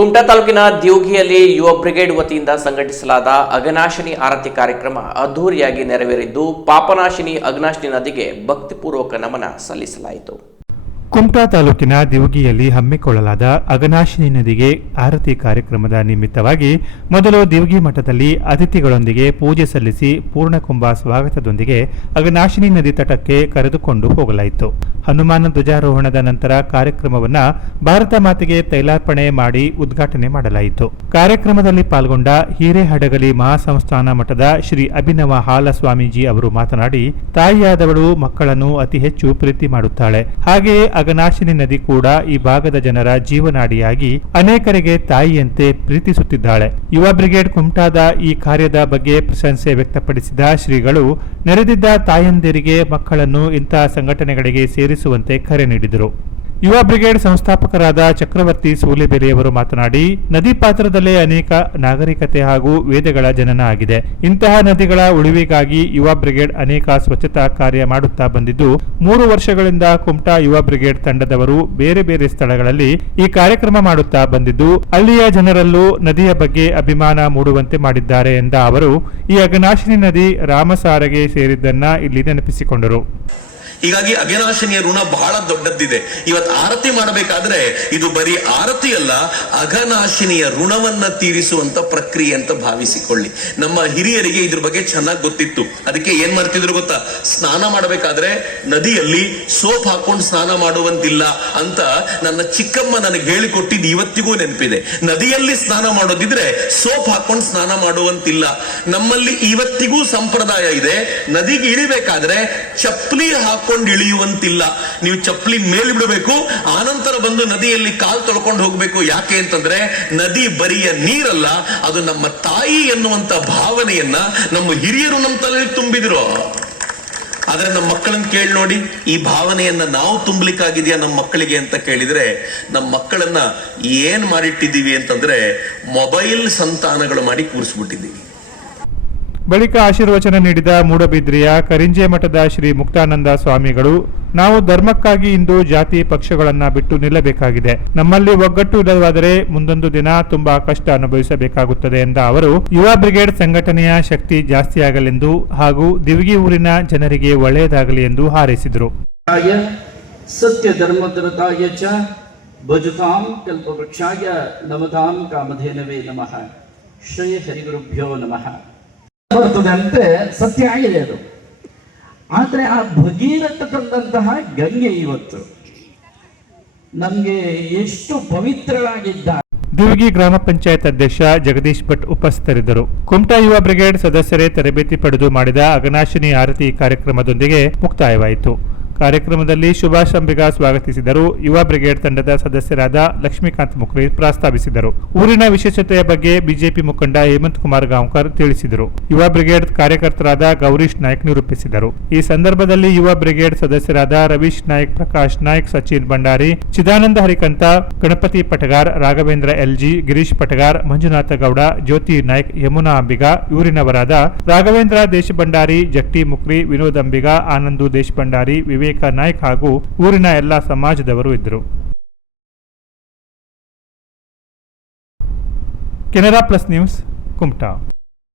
ಕುಮಟಾ ತಾಲೂಕಿನ ದಿಯೋಗಿಯಲ್ಲಿ ಯುವ ಬ್ರಿಗೇಡ್ ವತಿಯಿಂದ ಸಂಘಟಿಸಲಾದ ಅಘನಾಶಿನಿ ಆರತಿ ಕಾರ್ಯಕ್ರಮ ಅದ್ದೂರಿಯಾಗಿ ನೆರವೇರಿದ್ದು ಪಾಪನಾಶಿನಿ ಅಘನಾಶಿನಿ ನದಿಗೆ ಭಕ್ತಿಪೂರ್ವಕ ನಮನ ಸಲ್ಲಿಸಲಾಯಿತು. ಕುಮಟಾ ತಾಲೂಕಿನ ದಿವಗಿಯಲ್ಲಿ ಹಮ್ಮಿಕೊಳ್ಳಲಾದ ಅಘನಾಶಿನಿ ನದಿಗೆ ಆರತಿ ಕಾರ್ಯಕ್ರಮದ ನಿಮಿತ್ತವಾಗಿ ಮೊದಲು ದಿವಗಿ ಮಠದಲ್ಲಿ ಅತಿಥಿಗಳೊಂದಿಗೆ ಪೂಜೆ ಸಲ್ಲಿಸಿ ಪೂರ್ಣಕುಂಭ ಸ್ವಾಗತದೊಂದಿಗೆ ಅಘನಾಶಿನಿ ನದಿ ತಟಕ್ಕೆ ಕರೆದುಕೊಂಡು ಹೋಗಲಾಯಿತು. ಹನುಮಾನ ಧ್ವಜಾರೋಹಣದ ನಂತರ ಕಾರ್ಯಕ್ರಮವನ್ನು ಭಾರತ ಮಾತೆಗೆ ತೈಲಾರ್ಪಣೆ ಮಾಡಿ ಉದ್ಘಾಟನೆ ಮಾಡಲಾಯಿತು. ಕಾರ್ಯಕ್ರಮದಲ್ಲಿ ಪಾಲ್ಗೊಂಡ ಹಿರೇಹಡಗಲಿ ಮಹಾಸಂಸ್ಥಾನ ಮಠದ ಶ್ರೀ ಅಭಿನವ ಹಾಲ ಸ್ವಾಮೀಜಿ ಅವರು ಮಾತನಾಡಿ, ತಾಯಿಯಾದವಳು ಮಕ್ಕಳನ್ನು ಅತಿ ಹೆಚ್ಚು ಪ್ರೀತಿ ಮಾಡುತ್ತಾಳೆ. ಹಾಗೆಯೇ ಅಘನಾಶಿನಿ ನದಿ ಕೂಡ ಈ ಭಾಗದ ಜನರ ಜೀವನಾಡಿಯಾಗಿ ಅನೇಕರಿಗೆ ತಾಯಿಯಂತೆ ಪ್ರೀತಿಸುತ್ತಿದ್ದಾಳೆ. ಯುವ ಬ್ರಿಗೇಡ್ ಕುಮಟಾದ ಈ ಕಾರ್ಯದ ಬಗ್ಗೆ ಪ್ರಶಂಸೆ ವ್ಯಕ್ತಪಡಿಸಿದ ಶ್ರೀಗಳು ನೆರೆದಿದ್ದ ತಾಯಂದಿರಿಗೆ ಮಕ್ಕಳನ್ನು ಇಂತಹ ಸಂಘಟನೆಗಳಿಗೆ ಸೇರಿಸುವಂತೆ ಕರೆ ನೀಡಿದರು. ಯುವ ಬ್ರಿಗೇಡ್ ಸಂಸ್ಥಾಪಕರಾದ ಚಕ್ರವರ್ತಿ ಸೂಲೆಬೆಲೆಯವರು ಮಾತನಾಡಿ, ನದಿ ಪಾತ್ರದಲ್ಲೇ ಅನೇಕ ನಾಗರಿಕತೆ ಹಾಗೂ ವೇದಗಳ ಜನನ ಆಗಿದೆ. ಇಂತಹ ನದಿಗಳ ಉಳಿವಿಗಾಗಿ ಯುವ ಬ್ರಿಗೇಡ್ ಅನೇಕ ಸ್ವಚ್ಛತಾ ಕಾರ್ಯ ಮಾಡುತ್ತಾ ಬಂದಿದ್ದು, 3 ವರ್ಷಗಳಿಂದ ಕುಮಟಾ ಯುವ ಬ್ರಿಗೇಡ್ ತಂಡದವರು ಬೇರೆ ಬೇರೆ ಸ್ಥಳಗಳಲ್ಲಿ ಈ ಕಾರ್ಯಕ್ರಮ ಮಾಡುತ್ತಾ ಬಂದಿದ್ದು, ಅಲ್ಲಿಯ ಜನರಲ್ಲೂ ನದಿಯ ಬಗ್ಗೆ ಅಭಿಮಾನ ಮೂಡುವಂತೆ ಮಾಡಿದ್ದಾರೆ ಎಂದ ಅವರು, ಈ ಅಘನಾಶಿನಿ ನದಿ ರಾಮಸಾರಿಗೆ ಸೇರಿದ್ದನ್ನ ಇಲ್ಲಿ ನೆನಪಿಸಿಕೊಂಡರು. ಹೀಗಾಗಿ ಅಘನಾಶಿನಿಯ ಋಣ ಬಹಳ ದೊಡ್ಡದ್ದಿದೆ. ಇವತ್ತು ಆರತಿ ಮಾಡಬೇಕಾದ್ರೆ ಇದು ಬರೀ ಆರತಿ ಅಲ್ಲ, ಅಘನಾಶಿನಿಯ ಋಣವನ್ನ ತೀರಿಸುವಂತ ಪ್ರಕ್ರಿಯೆ ಅಂತ ಭಾವಿಸಿಕೊಳ್ಳಿ. ನಮ್ಮ ಹಿರಿಯರಿಗೆ ಇದ್ರ ಬಗ್ಗೆ ಚೆನ್ನಾಗಿ ಗೊತ್ತಿತ್ತು. ಅದಕ್ಕೆ ಏನ್ ಮಾಡ್ತಿದ್ರು ಗೊತ್ತಾ, ಸ್ನಾನ ಮಾಡಬೇಕಾದ್ರೆ ನದಿಯಲ್ಲಿ ಸೋಪ್ ಹಾಕೊಂಡು ಸ್ನಾನ ಮಾಡುವಂತಿಲ್ಲ ಅಂತ ನನ್ನ ಚಿಕ್ಕಮ್ಮ ನನಗೆ ಹೇಳಿಕೊಟ್ಟಿದ್ದು ಇವತ್ತಿಗೂ ನೆನಪಿದೆ. ನದಿಯಲ್ಲಿ ಸ್ನಾನ ಮಾಡೋದಿದ್ರೆ ಸೋಪ್ ಹಾಕೊಂಡು ಸ್ನಾನ ಮಾಡುವಂತಿಲ್ಲ. ನಮ್ಮಲ್ಲಿ ಇವತ್ತಿಗೂ ಸಂಪ್ರದಾಯ ಇದೆ, ನದಿಗೆ ಇಳಿಬೇಕಾದ್ರೆ ಚಪ್ಪಲಿ ಹಾಕೊಂಡು ಇಳಿಯುವಂತಿಲ್ಲ. ನೀವು ಚಪ್ಪಲಿ ಮೇಲೆ ಬಿಡಬೇಕು, ಆನಂತರ ಬಂದು ನದಿಯಲ್ಲಿ ಕಾಲು ತೊಳ್ಕೊಂಡು ಹೋಗ್ಬೇಕು. ಯಾಕೆ ಅಂತಂದ್ರೆ ನದಿ ಬರಿಯ ನೀರಲ್ಲ, ಅದು ನಮ್ಮ ತಾಯಿ ಎನ್ನುವಂತ ಭಾವನೆಯನ್ನ ನಮ್ಮ ಹಿರಿಯರು ನಮ್ಮ ತಲೆಯಲ್ಲಿ ತುಂಬಿದ್ರು. ಆದ್ರೆ ನಮ್ಮ ಮಕ್ಕಳನ್ನ ಕೇಳಿ ನೋಡಿ, ಈ ಭಾವನೆಯನ್ನ ನಾವು ತುಂಬಲಿಕ್ಕಾಗಿದೆಯಾ ನಮ್ಮ ಮಕ್ಕಳಿಗೆ ಅಂತ ಕೇಳಿದ್ರೆ, ನಮ್ಮ ಮಕ್ಕಳನ್ನ ಏನ್ ಮಾಡಿಟ್ಟಿದ್ದೀವಿ ಅಂತಂದ್ರೆ ಮೊಬೈಲ್ ಸಂತಾನಗಳು ಮಾಡಿ ಕೂರಿಸ್ಬಿಟ್ಟಿದ್ದೀವಿ. ಬಳಿಕ ಆಶೀರ್ವಚನ ನೀಡಿದ ಮೂಡಬಿದ್ರಿಯ ಕರಿಂಜೆ ಮಠದ ಶ್ರೀ ಮುಕ್ತಾನಂದ ಸ್ವಾಮಿಗಳು, ನಾವು ಧರ್ಮಕ್ಕಾಗಿ ಇಂದು ಜಾತಿ ಪಕ್ಷಗಳನ್ನ ಬಿಟ್ಟು ನಿಲ್ಲಬೇಕಾಗಿದೆ. ನಮ್ಮಲ್ಲಿ ಒಗ್ಗಟ್ಟು ಇಲ್ಲವಾದರೆ ಮುಂದೊಂದು ದಿನ ತುಂಬಾ ಕಷ್ಟ ಅನುಭವಿಸಬೇಕಾಗುತ್ತದೆ ಎಂದ ಅವರು, ಯುವ ಬ್ರಿಗೇಡ್ ಸಂಘಟನೆಯ ಶಕ್ತಿ ಜಾಸ್ತಿಯಾಗಲೆಂದು ಹಾಗೂ ದಿವಗಿ ಊರಿನ ಜನರಿಗೆ ಒಳ್ಳೆಯದಾಗಲಿ ಎಂದು ಹಾರೈಸಿದರು. ಸತ್ಯ ಧರ್ಮದ್ರತಾಯ ಚ ಭಜತಾಂ ಕಲ್ಪವೃಕ್ಷಾಯ ನಮತಾಂ ಕಾಮಧೇನವೇ ನಮಃ. ಶ್ರೀ ಹರಿಗುರುಭ್ಯೋ ನಮಃ. ಬರ್ತದೆ ಅಂತೆ ಸತ್ಯ ಆಗಿದೆ ಅದು. ಆದ್ರೆ ಆ ಭಗೀರಥ ತಂದಂತಹ ಗಂಗೆ ಇವತ್ತು ನಮ್ಗೆ ಎಷ್ಟು ಪವಿತ್ರವಾಗಿದ್ದ. ದಿವಗಿ ಗ್ರಾಮ ಪಂಚಾಯತ್ ಅಧ್ಯಕ್ಷ ಜಗದೀಶ್ ಭಟ್ ಉಪಸ್ಥಿತರಿದ್ದರು. ಕುಮಟಾ ಯುವ ಬ್ರಿಗೇಡ್ ಸದಸ್ಯರೇ ತರಬೇತಿ ಪಡೆದು ಮಾಡಿದ ಅಘನಾಶಿನಿ ಆರತಿ ಕಾರ್ಯಕ್ರಮದೊಂದಿಗೆ ಮುಕ್ತಾಯವಾಯಿತು. ಕಾರ್ಯಕ್ರಮದಲ್ಲಿ ಸುಭಾಷ್ ಅಂಬಿಗ ಸ್ವಾಗತಿಸಿದರು. ಯುವ ಬ್ರಿಗೇಡ್ ತಂಡದ ಸದಸ್ಯರಾದ ಲಕ್ಷ್ಮೀಕಾಂತ್ ಮುಕ್ರಿ ಪ್ರಾಸ್ತಾವಿಸಿದರು. ಊರಿನ ವಿಶೇಷತೆಯ ಬಗ್ಗೆ ಬಿಜೆಪಿ ಮುಖಂಡ ಹೇಮಂತ್ ಕುಮಾರ್ ಗಾಂವ್ಕರ್ ತಿಳಿಸಿದರು. ಯುವ ಬ್ರಿಗೇಡ್ ಕಾರ್ಯಕರ್ತರಾದ ಗೌರೀಶ್ ನಾಯ್ಕ್ ನಿರೂಪಿಸಿದರು. ಈ ಸಂದರ್ಭದಲ್ಲಿ ಯುವ ಬ್ರಿಗೇಡ್ ಸದಸ್ಯರಾದ ರವೀಶ್ ನಾಯ್ಕ್, ಪ್ರಕಾಶ್ ನಾಯ್ಕ್, ಸಚಿನ್ ಭಂಡಾರಿ, ಚಿದಾನಂದ ಹರಿಕಂತ, ಗಣಪತಿ ಪಟಗಾರ್, ರಾಘವೇಂದ್ರ ಎಲ್ಜಿ, ಗಿರೀಶ್ ಪಟಗಾರ್, ಮಂಜುನಾಥ ಗೌಡ, ಜ್ಯೋತಿ ನಾಯ್ಕ್, ಯಮುನಾ ಅಂಬಿಗ, ಊರಿನವರಾದ ರಾಘವೇಂದ್ರ ದೇಶಭಂಡಾರಿ, ಜಟ್ಟಿ ಮುಕ್ರಿ, ವಿನೋದ್ ಅಂಬಿಗ, ಆನಂದು ದೇಶಭಂಡಾರಿ, ವಿವೇಕ ನಾಯ್ಕ್ ಹಾಗೂ ಊರಿನ ಎಲ್ಲ ಸಮಾಜದವರು ಇದ್ದರು. Canara plus news, Kumta.